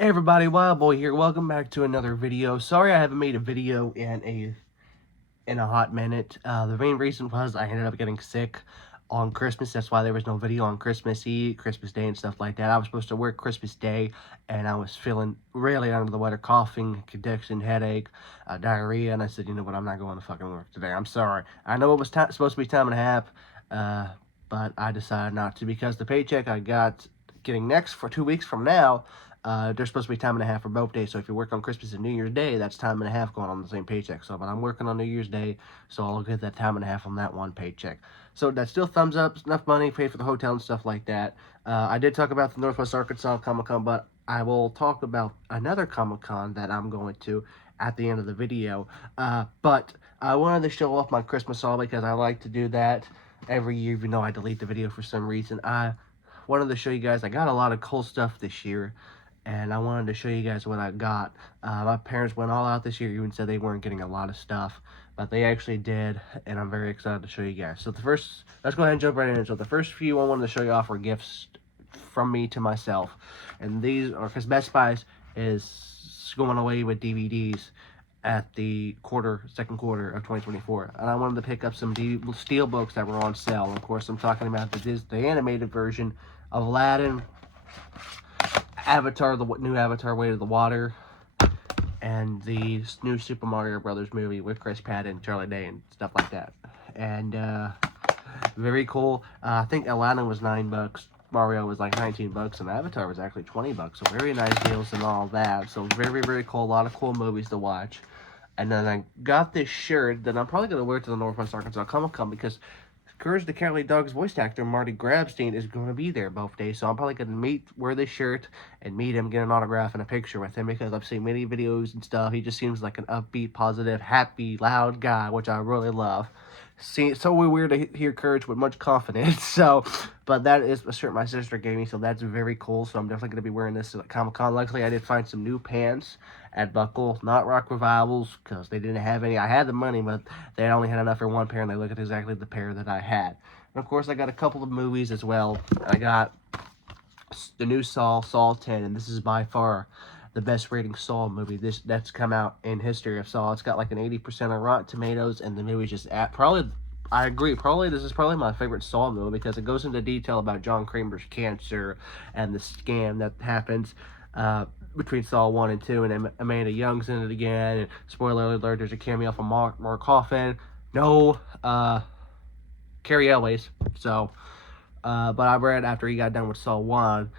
Hey everybody, Wild Boy here. Welcome back to another video. Sorry I haven't made a video in a hot minute. The main reason was I ended up getting sick on Christmas. That's why there was no video on Christmas Eve, Christmas Day, and stuff like that. I was supposed to work Christmas Day, and I was feeling really under the weather, coughing, congestion, headache, diarrhea, and I said, you know what, I'm not going to fucking work today. I'm sorry. I know it was supposed to be time and a half, but I decided not to because the paycheck I got getting next for 2 weeks from now, there's supposed to be time and a half for both days. So if you work on Christmas and New Year's Day, that's time and a half going on the same paycheck. So, but I'm working on New Year's Day, so I'll get that time and a half on that one paycheck. So that's still thumbs up. It's enough money, pay for the hotel and stuff like that. I did talk about the Northwest Arkansas Comic Con, but I will talk about another Comic Con that I'm going to at the end of the video. But I wanted to show off my Christmas haul because I like to do that every year, even though I delete the video for some reason. I wanted to show you guys I got a lot of cool stuff this year, and I wanted to show you guys what I got. My parents went all out this year, even said they weren't getting a lot of stuff, but they actually did, and I'm very excited to show you guys. So let's go ahead and jump right in. So the first few I wanted to show you off were gifts from me to myself, and these are because Best Buy is going away with DVDs at the second quarter of 2024, and I wanted to pick up some steel books that were on sale. And of course, I'm talking about the animated version of Aladdin, Avatar, the new Avatar, Way to the Water, and the new Super Mario Brothers movie with Chris Pratt and Charlie Day and stuff like that. And very cool. I think Aladdin was $9, Mario was like $19, and Avatar was actually $20. So very nice deals and all that. So very cool. A lot of cool movies to watch. And then I got this shirt that I'm probably gonna wear to the Northwest Arkansas Comic Con because Courage the Cowardly Dog's voice actor, Marty Grabstein, is going to be there both days. So I'm probably going to wear this shirt and meet him, get an autograph and a picture with him because I've seen many videos and stuff. He just seems like an upbeat, positive, happy, loud guy, which I really love. See, it's so weird to hear Courage with much confidence. So, but that is a shirt my sister gave me, so that's very cool. So I'm definitely going to be wearing this at Comic-Con. Luckily, I did find some new pants at Buckle, not Rock Revivals, because they didn't have any. I had the money, but they only had enough for one pair, and they look at exactly the pair that I had. And of course, I got a couple of movies as well. I got the new Saw 10, and this is by far the best rating Saw movie that's come out in history of Saw. It's got like an 80% on Rotten Tomatoes, and the movie's just probably. I agree. This is probably my favorite Saw movie because it goes into detail about John Kramer's cancer and the scam that happens between Saw 1 and 2, and Amanda Young's in it again. And spoiler alert: there's a cameo from Mark Coffin. No, Carrie Elways. So, but I read after he got done with Saw 1,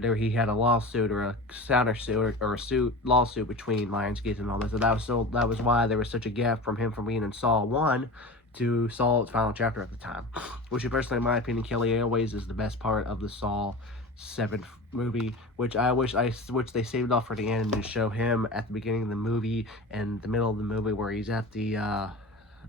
there he had a lawsuit or a countersuit or a lawsuit between Lionsgate and all this. And that was why there was such a gap from him from being in Saw 1 to Saw's final chapter at the time. Which, personally, in my opinion, Kelly Airways is the best part of the Saw 7 movie, which they saved off for the end to show him at the beginning of the movie and the middle of the movie where he's at the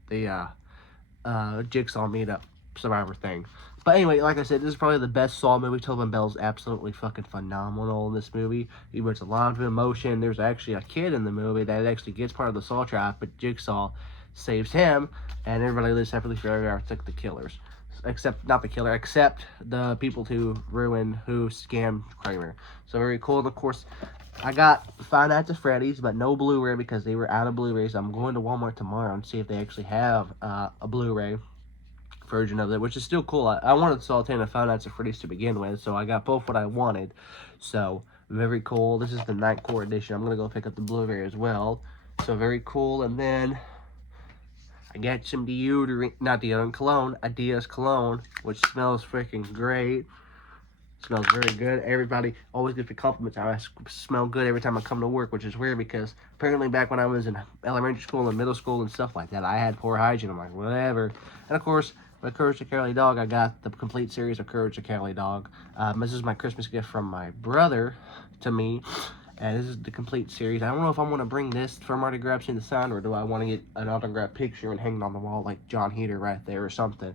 Jigsaw meetup survivor thing. But anyway, like I said, this is probably the best Saw movie. Tobin Bell's absolutely fucking phenomenal in this movie. He puts a lot of emotion. There's actually a kid in the movie that actually gets part of the Saw trap, but Jigsaw saves him, and everybody lives happily forever except the killers. Not the killer, except the people who scammed Kramer. So very cool. And of course, I got Five Nights at Freddy's, but no Blu-ray because they were out of Blu-rays. I'm going to Walmart tomorrow and see if they actually have a Blu-ray version of it, which is still cool. I wanted Saw 10 and Five Nights at Freddy's to begin with, so I got both what I wanted. So very cool. This is the Night Core edition. I'm gonna go pick up the Blu-ray as well. So very cool. And then I got some cologne, Adidas cologne, which smells freaking great. Smells very good. Everybody always gives me compliments. I smell good every time I come to work, which is weird because apparently back when I was in elementary school and middle school and stuff like that, I had poor hygiene. I'm like, whatever. And of course, with Courage the Cowardly Dog, I got the complete series of Courage the Cowardly Dog. This is my Christmas gift from my brother to me. And this is the complete series. I don't know if I want to bring this for Marty Grabstein to sign, or do I want to get an autographed picture and hang it on the wall like John Heater right there or something.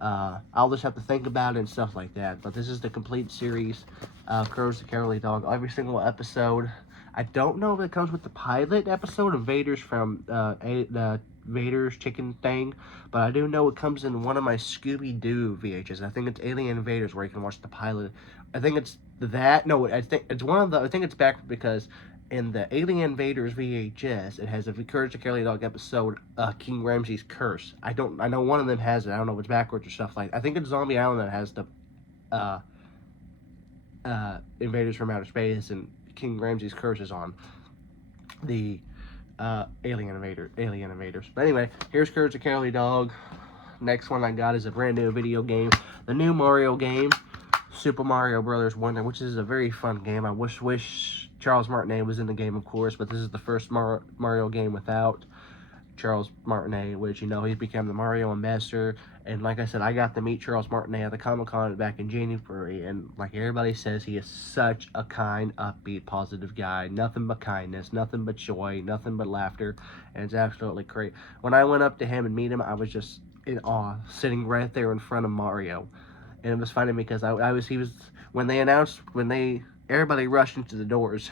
I'll just have to think about it and stuff like that. But this is the complete series of Courage the Cowardly Dog. Every single episode. I don't know if it comes with the pilot episode, Invaders from the Invaders chicken thing, but I do know it comes in one of my Scooby-Doo VHS. I think it's Alien Invaders where you can watch the pilot. I think it's that. No, I think it's one of the. I think it's back because in the Alien Invaders VHS, it has a Courage the Cowardly Dog episode, King Ramses' Curse. I know one of them has it. I don't know if it's backwards or stuff like. I think it's Zombie Island that has the uh, Invaders from Outer Space, and King Ramses' Curse is on the Alien Invaders. But anyway, here's Courage the Cowardly Dog. Next one I got is a brand new video game, the new Mario game, Super Mario Brothers Wonder, which is a very fun game. I wish Charles Martinet was in the game, of course, but this is the first Mario game without Charles Martinet, which, you know, he's become the Mario ambassador. And like I said, I got to meet Charles Martinet at the Comic-Con back in January, and like everybody says, he is such a kind, upbeat, positive guy. Nothing but kindness, nothing but joy, nothing but laughter, and it's absolutely great. When I went up to him and meet him, I was just in awe, sitting right there in front of Mario. And it was funny because everybody rushed into the doors,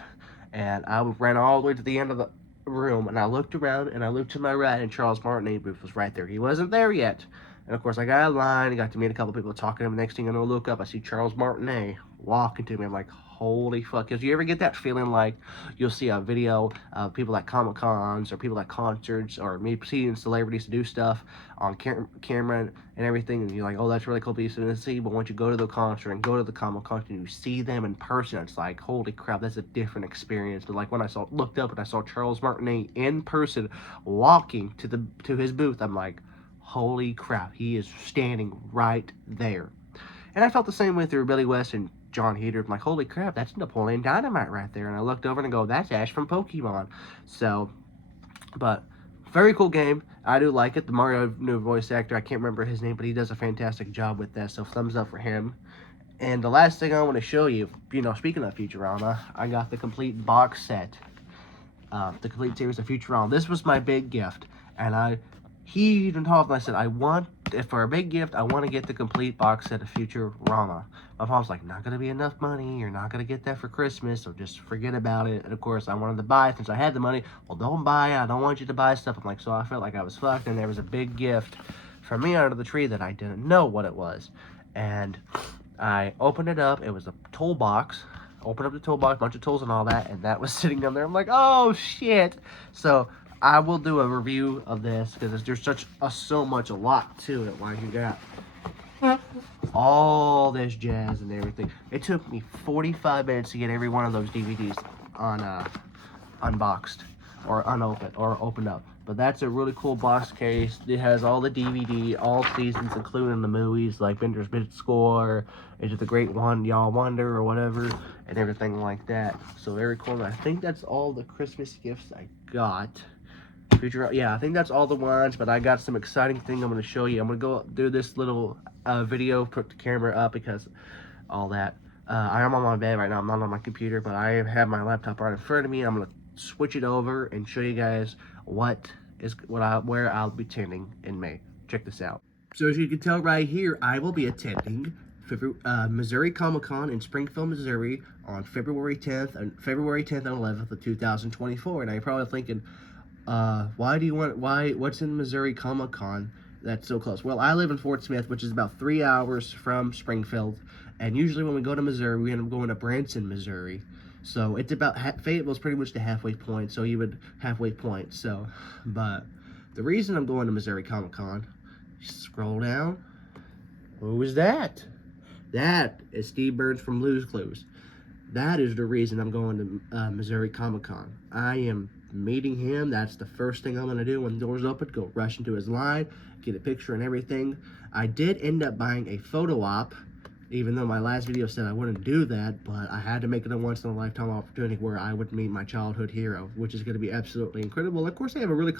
and I ran all the way to the end of the room, and I looked around, and I looked to my right, and Charles Martinet booth was right there. He wasn't there yet. And of course, I got in line, I got to meet a couple people talking to him. Next thing I know, look up, I see Charles Martinet walking to me. I'm like, holy fuck. Because you ever get that feeling like you'll see a video of people at Comic-Cons or people at concerts or maybe seeing celebrities do stuff on camera and everything, and you're like, oh, that's really cool piece to see. But once you go to the concert and go to the Comic-Con and you see them in person, it's like, holy crap, that's a different experience. But like when I looked up and I saw Charles Martinet in person walking to his booth, I'm like, holy crap, he is standing right there. And I felt the same way through Billy West and John Heder. I'm like, holy crap, that's Napoleon Dynamite right there. And I looked over and I go, that's Ash from Pokemon. So, but very cool game. I do like it. The Mario new voice actor, I can't remember his name, but he does a fantastic job with that. So thumbs up for him. And the last thing I want to show you, speaking of Futurama, I got the complete box set, the complete series of Futurama. This was my big gift, and he even told me, I said, for a big gift, I want to get the complete box set of Futurama. My mom's like, not going to be enough money. You're not going to get that for Christmas, so just forget about it. And of course, I wanted to buy it since I had the money. Well, don't buy it. I don't want you to buy stuff. I'm like, so I felt like I was fucked, and there was a big gift from me under the tree that I didn't know what it was. And I opened it up. It was a tool box. Opened up the tool box, bunch of tools and all that, and that was sitting down there. I'm like, oh, shit. So I will do a review of this because there's so much, a lot to it. Like, you got all this jazz and everything. It took me 45 minutes to get every one of those DVDs unboxed or unopened or opened up. But that's a really cool box case. It has all the DVD, all seasons, including the movies like Bender's Bit Score, Into the Great One, Y'all Wonder, or whatever, and everything like that. So very cool. And I think that's all the Christmas gifts I got. Yeah, I think that's all the ones, but I got some exciting thing I'm going to show you. I'm going to go do this little video, put the camera up because all that. I am on my bed right now. I'm not on my computer, but I have my laptop right in front of me. I'm going to switch it over and show you guys where I'll be attending in May. Check this out. So as you can tell right here, I will be attending Missouri Comic-Con in Springfield, Missouri on February 10th and 11th of 2024. And you're probably thinking, what's in Missouri Comic-Con that's so close? Well, I live in Fort Smith, which is about 3 hours from Springfield, and usually when we go to Missouri, we end up going to Branson, Missouri. So it's about, Fayetteville's pretty much the halfway point, so, but the reason I'm going to Missouri Comic-Con, scroll down, who is that? That is Steve Burns from Blue's Clues. That is the reason I'm going to Missouri Comic-Con. I am meeting him. That's the first thing I'm going to do when the doors open. Go rush into his line, get a picture and everything. I did end up buying a photo op, even though my last video said I wouldn't do that, but I had to make it a once-in-a-lifetime opportunity where I would meet my childhood hero, which is going to be absolutely incredible. And of course, they have a really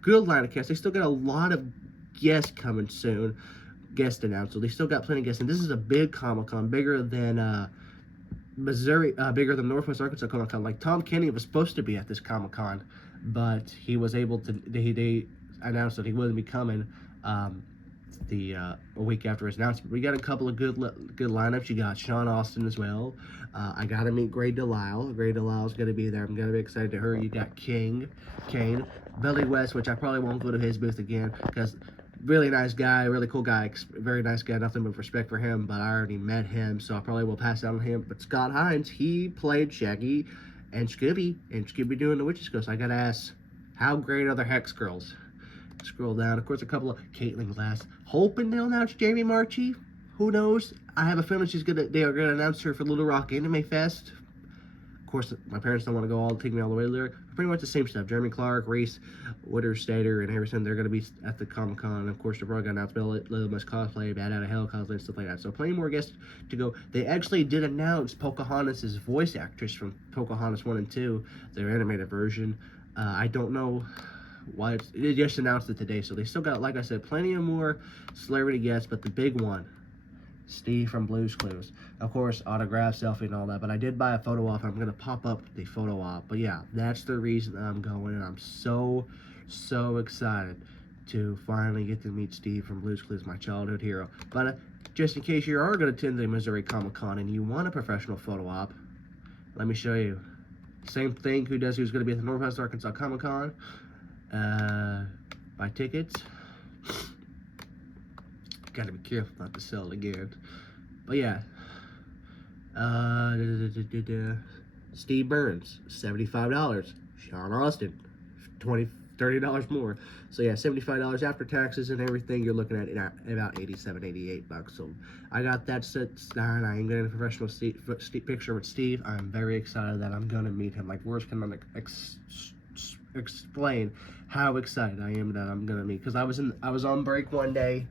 good line of cast. They still got a lot of guests coming soon, guest announced, so they still got plenty of guests. And this is a big Comic-Con, bigger than bigger than Northwest Arkansas Comic-Con. Like, Tom Kenny was supposed to be at this Comic-Con, but he was able to, they announced that he wouldn't be coming a week after his announcement. We got a couple of good lineups. You got Sean Austin as well. I got to meet Gray Delisle. Gray Delisle's going to be there. I'm going to be excited to her. You got Kane, Billy West, which I probably won't go to his booth again because really nice guy, really cool guy, very nice guy, nothing but respect for him, but I already met him, so I probably will pass out on him. But Scott Hines, he played Shaggy and Scooby doing the Witch's Ghost. I gotta ask, how great are the Hex Girls? Scroll down, of course, a couple of Caitlin Glass. Hoping they'll announce Jamie Marchi. Who knows? I have a feeling they are gonna announce her for Little Rock Anime Fest. Of course, my parents don't want to take me all the way there. Pretty much the same stuff. Jeremy Clark, Reese Witherspoon, and Harrison, they're going to be at the Comic Con. And of course, they're probably going to announce Little Miss Cosplay, Bad Out of Hell Cosplay, and stuff like that. So plenty more guests to go. They actually did announce Pocahontas' voice actress from Pocahontas 1 and 2, their animated version. I don't know why they just announced it today. So they still got, like I said, plenty of more celebrity guests, but the big one, Steve from Blue's Clues. Of course, autograph, selfie, and all that. But I did buy a photo op. I'm going to pop up the photo op. But yeah, that's the reason I'm going. And I'm so excited to finally get to meet Steve from Blue's Clues, my childhood hero. But just in case you are going to attend the Missouri Comic Con and you want a professional photo op, let me show you. Same thing, who's going to be at the Northwest Arkansas Comic Con. Buy tickets. Gotta be careful not to sell it again. But yeah. Steve Burns, $75. Sean Austin, $30 more. So yeah, $75 after taxes and everything. You're looking at about $87-88. So I got that set down. I ain't getting a professional picture with Steve. I'm very excited that I'm gonna meet him. Like, words cannot explain how excited I am that I'm gonna meet. Because I was on break one day.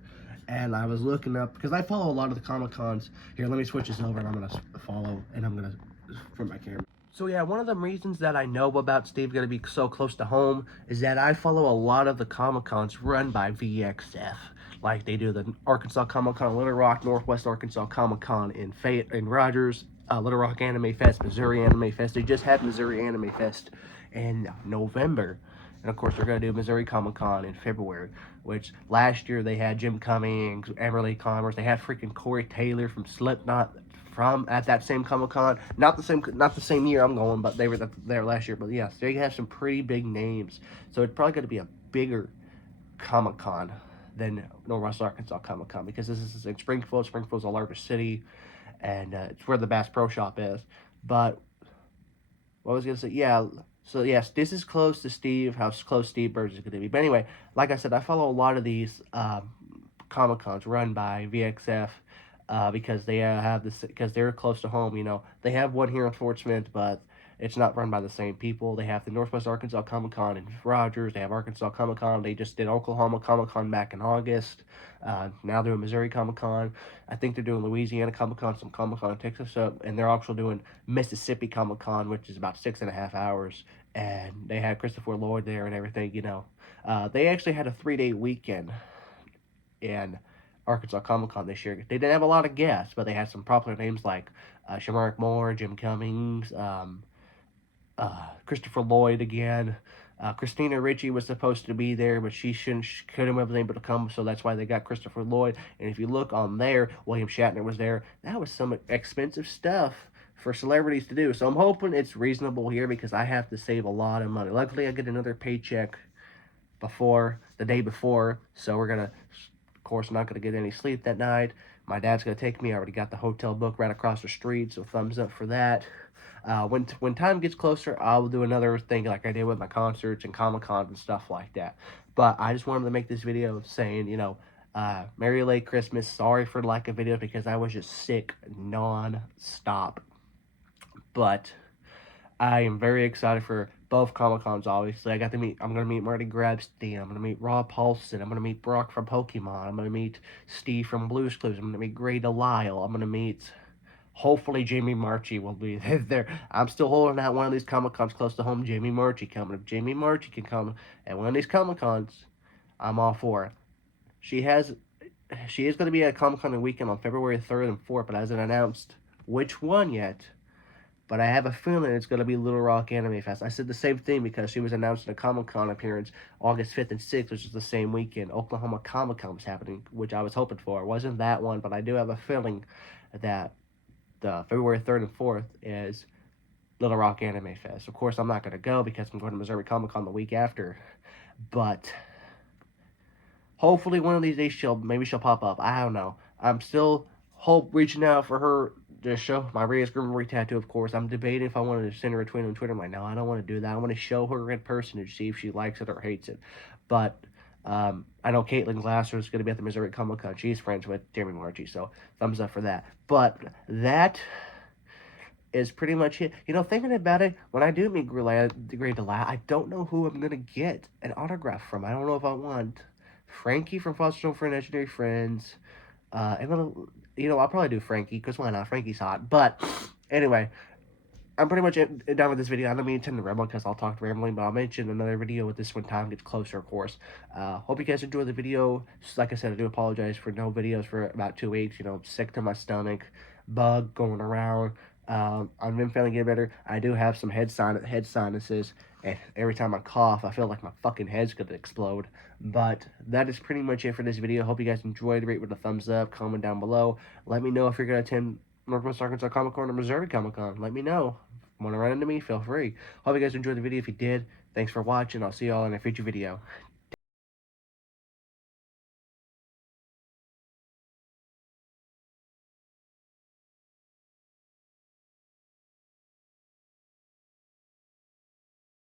And I was looking up, because I follow a lot of the Comic Cons. Here, let me switch this over, and I'm going to follow, and I'm going to, from my camera. So yeah, one of the reasons that I know about Steve going to be so close to home is that I follow a lot of the Comic Cons run by VXF. Like, they do the Arkansas Comic Con, Little Rock, Northwest Arkansas Comic Con in Rogers, Little Rock Anime Fest, Missouri Anime Fest. They just had Missouri Anime Fest in November. And of course, they're going to do Missouri Comic Con in February, which last year they had Jim Cummings, Everly Commerce. They had freaking Corey Taylor from Slipknot at that same Comic Con. Not the same year I'm going, but they were there last year. But yes, they have some pretty big names. So it's probably going to be a bigger Comic Con than Northwest Arkansas Comic Con, because this is in Springfield. Springfield's a larger city, and it's where the Bass Pro Shop is. But what was I going to say? Yeah. So yes, this is close to Steve, how close Steve Burns is going to be. But anyway, like I said, I follow a lot of these Comic Cons run by VXF because they have this, because they're close to home. You know, they have one here in Fort Smith, but it's not run by the same people. They have the Northwest Arkansas Comic Con in Rogers. They have Arkansas Comic Con. They just did Oklahoma Comic Con back in August. Now they're doing Missouri Comic Con. I think they're doing Louisiana Comic Con, some Comic Con in Texas, and they're also doing Mississippi Comic Con, which is about 6.5 hours. And they had Christopher Lloyd there and everything. You know, they actually had a 3-day weekend in Arkansas Comic Con this year. They didn't have a lot of guests, but they had some popular names like Shamaric Moore, Jim Cummings, Christopher Lloyd again. Christina Ricci was supposed to be there, but she couldn't have been able to come, so that's why they got Christopher Lloyd. And if you look on there, William Shatner was there. That was some expensive stuff for celebrities to do. So I'm hoping it's reasonable here, because I have to save a lot of money. Luckily, I get another paycheck the day before, so we're gonna, of course, not gonna get any sleep that night. My dad's gonna take me. I already got the hotel booked right across the street, so thumbs up for that. When time gets closer, I'll do another thing like I did with my concerts and Comic Cons and stuff like that. But I just wanted to make this video saying, you know, Merry Late Christmas. Sorry for the lack of videos, because I was just sick non-stop. But I am very excited for both Comic Cons, obviously. I'm going to meet Marty Grabstein. I'm going to meet Rob Paulson. I'm going to meet Brock from Pokemon. I'm going to meet Steve from Blue's Clues. I'm going to meet Gray Delisle. I'm going to meet, hopefully, Jamie Marchi will be there. I'm still holding out one of these Comic Cons close to home. Jamie Marchi coming. If Jamie Marchi can come at one of these Comic Cons, I'm all for it. She is going to be at Comic Con the weekend on February 3rd and 4th, but hasn't announced which one yet. but I have a feeling it's going to be Little Rock Anime Fest. I said the same thing because she was announcing a Comic Con appearance August 5th and 6th, which is the same weekend. Oklahoma Comic Con was happening, which I was hoping for. It wasn't that one, but I do have a feeling that the February 3rd and 4th is Little Rock Anime Fest. Of course, I'm not going to go because I'm going to Missouri Comic Con the week after, but hopefully one of these days she'll pop up. I don't know. I'm still reaching out for her to show my Reyes Grimmery tattoo. Of course, I'm debating if I wanted to send her a tweet on Twitter. I'm like, no, I don't want to do that. I want to show her in person to see if she likes it or hates it. But I know Caitlin Glasser is going to be at the Missouri Comic Con. She's friends with Jeremy Marchi, so thumbs up for that. But that is pretty much it. You know, thinking about it, when I do meet Grade Delisle, I don't know who I'm gonna get an autograph from. I don't know if I want Frankie from Foster Home for Imaginary Friends. And then, you know, I'll probably do Frankie because why not? Frankie's hot. But anyway, I'm pretty much done with this video. I don't mean to ramble because I'll talk rambling, but I'll mention another video with this when time gets closer, of course. Hope you guys enjoyed the video. Like I said, I do apologize for no videos for about 2 weeks. You know, I'm sick to my stomach, bug going around. I've been feeling getting better. I do have some head sinuses, and every time I cough, I feel like my fucking head's gonna explode. But that is pretty much it for this video. Hope you guys enjoyed. Rate with a thumbs up. Comment down below. Let me know if you're gonna attend Northwest Arkansas Comic Con or Missouri Comic Con. Let me know. Want to run into me? Feel free. Hope you guys enjoyed the video. If you did, thanks for watching. I'll see y'all in a future video.